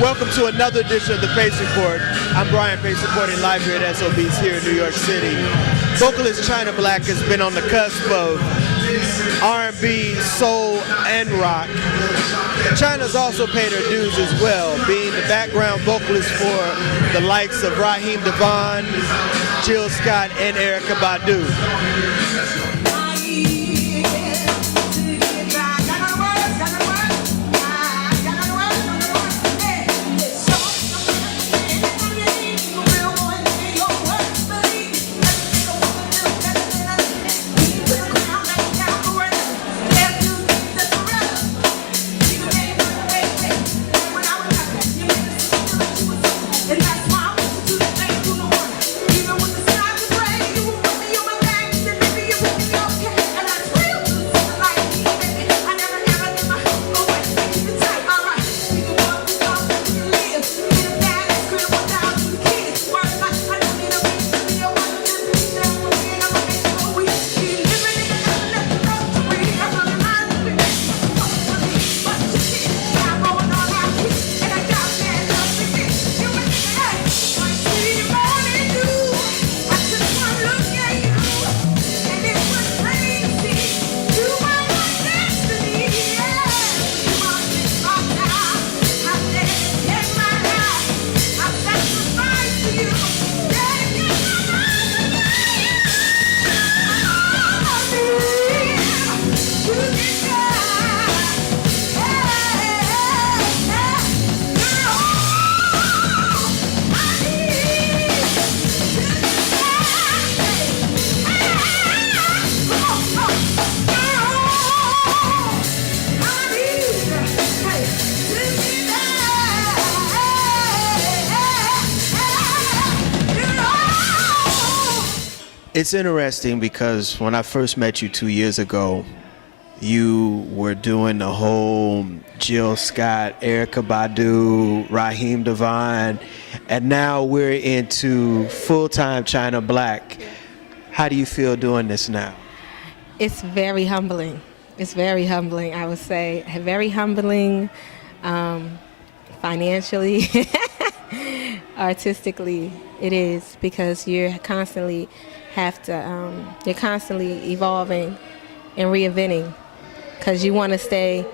Welcome to another edition of the Pace Report. I'm Brian Pace reporting live here at SOB's here in New York City. Vocalist Chinah Blac has been on the cusp of R&B, soul, and rock. Chinah's also paid her dues as well, being the background vocalist for the likes of Raheem DaVaughn, Jill Scott, and Erykah Badu. It's interesting because when I first met you 2 years ago, you were doing the whole Jill Scott, Erykah Badu, Raheem DaVaughn, and now we're into full-time Chinah Blac. How do you feel doing this now? It's very humbling. It's very humbling, I would say. Very humbling financially, artistically. It is, because you're constantly you're constantly evolving and reinventing, because you want to stay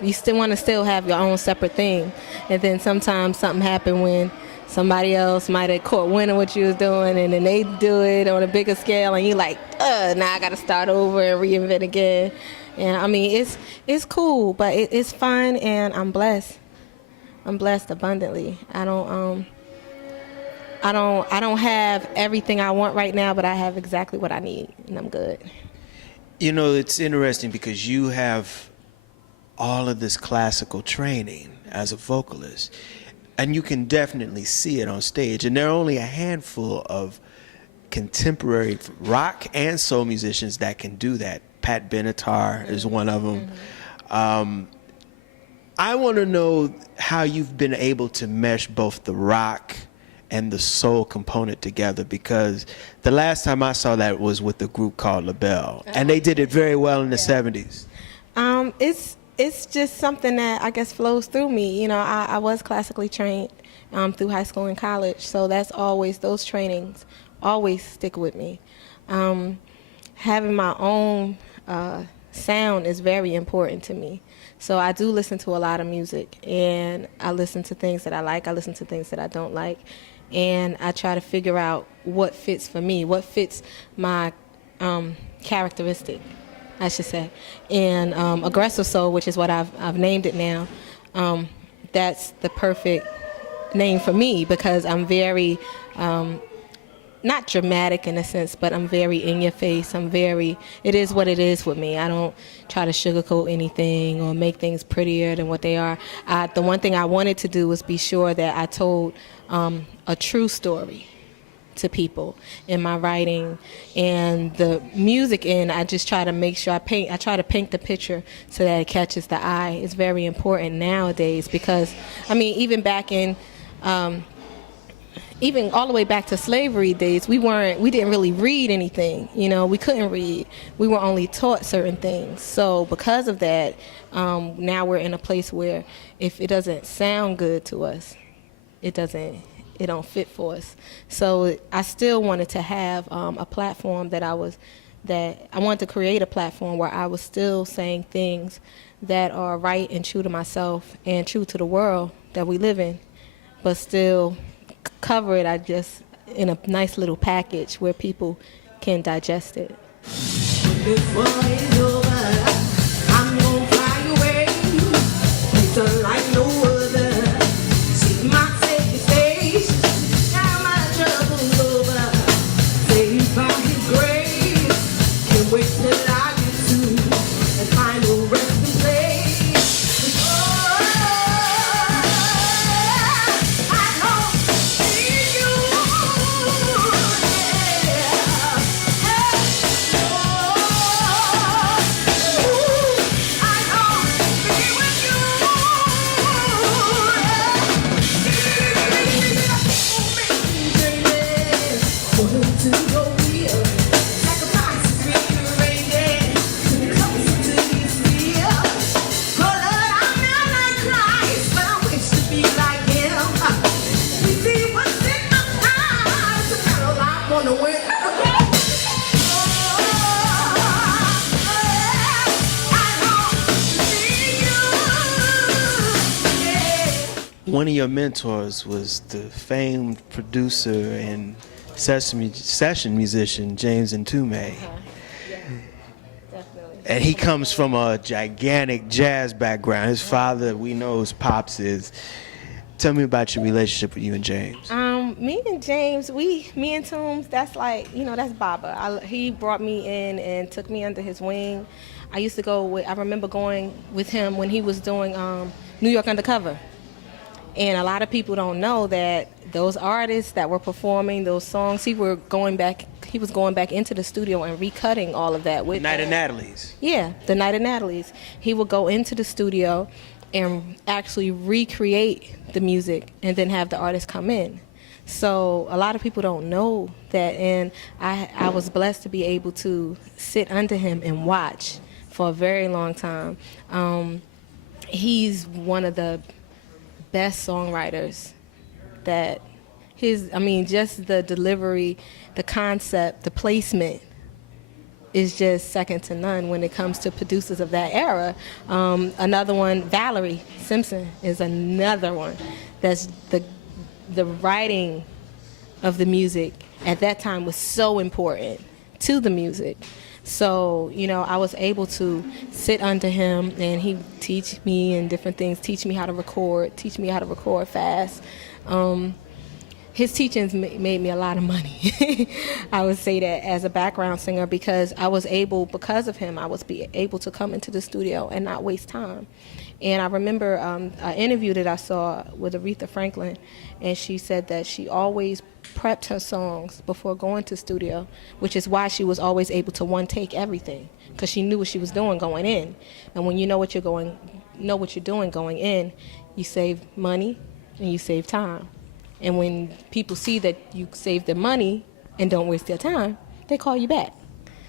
you still want to still have your own separate thing, and then sometimes something happened when somebody else might have caught wind of what you was doing, and then they do it on a bigger scale, and you're like, now I got to start over and reinvent again. And I mean, it's cool, but it's fun, and I'm blessed. I'm blessed abundantly. I don't have everything I want right now, but I have exactly what I need, and I'm good. You know, it's interesting because you have all of this classical training as a vocalist, and you can definitely see it on stage. And there are only a handful of contemporary rock and soul musicians that can do that. Pat Benatar is one of them. Mm-hmm. I want to know how you've been able to mesh both the rock and the soul component together, because the last time I saw that was with a group called LaBelle, and they did it very well in the 70s. It's just something that I guess flows through me. You know, I was classically trained through high school and college, so that's always, those trainings always stick with me. Having my own sound is very important to me. So I do listen to a lot of music, and I listen to things that I like, I listen to things that I don't like, and I try to figure out what fits for me, what fits my characteristic, I should say. And aggressive soul, which is what I've named it now, that's the perfect name for me, because I'm very not dramatic in a sense, but I'm very in your face. It is what it is with me. I don't try to sugarcoat anything or make things prettier than what they are. The one thing I wanted to do was be sure that I told a true story to people in my writing, and the music end, I just try to make sure I try to paint the picture so that it catches the eye. It's very important nowadays, because I mean, even back in even all the way back to slavery days, we didn't really read anything. We couldn't read. We were only taught certain things. So because of that, now we're in a place where if it doesn't sound good to us, it don't fit for us. So I still wanted to have a platform that I wanted to create a platform where I was still saying things that are right and true to myself and true to the world that we live in, but still cover it, in a nice little package where people can digest it. Before it's over, I'm gonna fly away. It's like no other. See my safety stage. Now my trouble's over. Saved by His grace. Can't wait till I get to and find a resting place. Oh, I know it's you. One of your mentors was the famed producer and session musician James Ntume. Yeah, definitely. And he comes from a gigantic jazz background. His father, we know his pops is. Tell me about your relationship with you and James. Me and James, me and Toombs, that's like, that's Baba. He brought me in and took me under his wing. I used to I remember going with him when he was doing New York Undercover. And a lot of people don't know that those artists that were performing those songs, he was going back into the studio and recutting all of that with Night of Natalie's. Yeah, the Night of Natalie's. He would go into the studio and actually recreate the music and then have the artist come in. So a lot of people don't know that, and I was blessed to be able to sit under him and watch for a very long time. He's one of the best songwriters just the delivery, the concept, the placement is just second to none when it comes to producers of that era. Another one, Valerie Simpson, is another one. That's the writing of the music at that time was so important to the music. So, I was able to sit under him and he teach me and different things, teach me how to record fast. His teachings made me a lot of money. I would say that as a background singer because because of him, I was able to come into the studio and not waste time. And I remember an interview that I saw with Aretha Franklin, and she said that she always prepped her songs before going to studio, which is why she was always able to one take everything, because she knew what she was doing going in. And when you know what you're doing going in, you save money and you save time. And when people see that you save their money and don't waste their time, they call you back.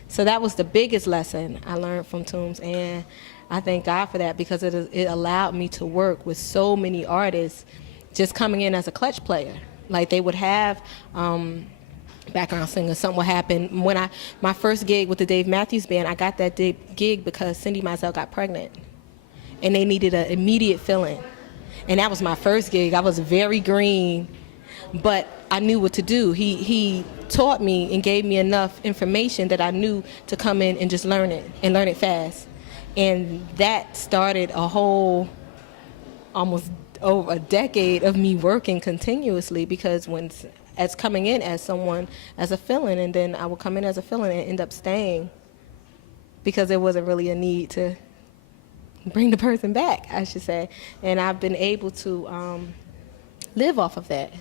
So that was the biggest lesson I learned from Toombs, and I thank God for that because it allowed me to work with so many artists just coming in as a clutch player. Like they would have background singers, something would happen. When my first gig with the Dave Matthews Band, I got that gig because Cindy Mizell got pregnant, and they needed an immediate fill-in. And that was my first gig. I was very green, but I knew what to do. He taught me and gave me enough information that I knew to come in and just learn it fast. And that started a whole almost over a decade of me working continuously, because as coming in as a fill-in, and then I would come in as a fill-in and end up staying because there wasn't really a need to bring the person back, I should say. And I've been able to live off of that.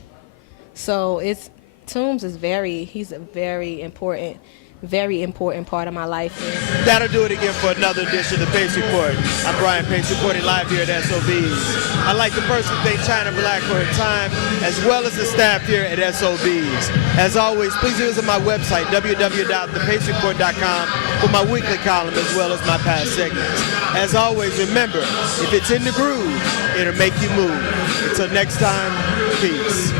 So Toombs is he's a very important very important part of my life. That'll do it again for another edition of the Pace Report. I'm Brian Pace, reporting live here at SOBs. I'd like to personally thank Chinah Blac for her time, as well as the staff here at SOBs. As always, please visit my website, www.thepacereport.com, for my weekly column, as well as my past segments. As always, remember, if it's in the groove, it'll make you move. Until next time, peace.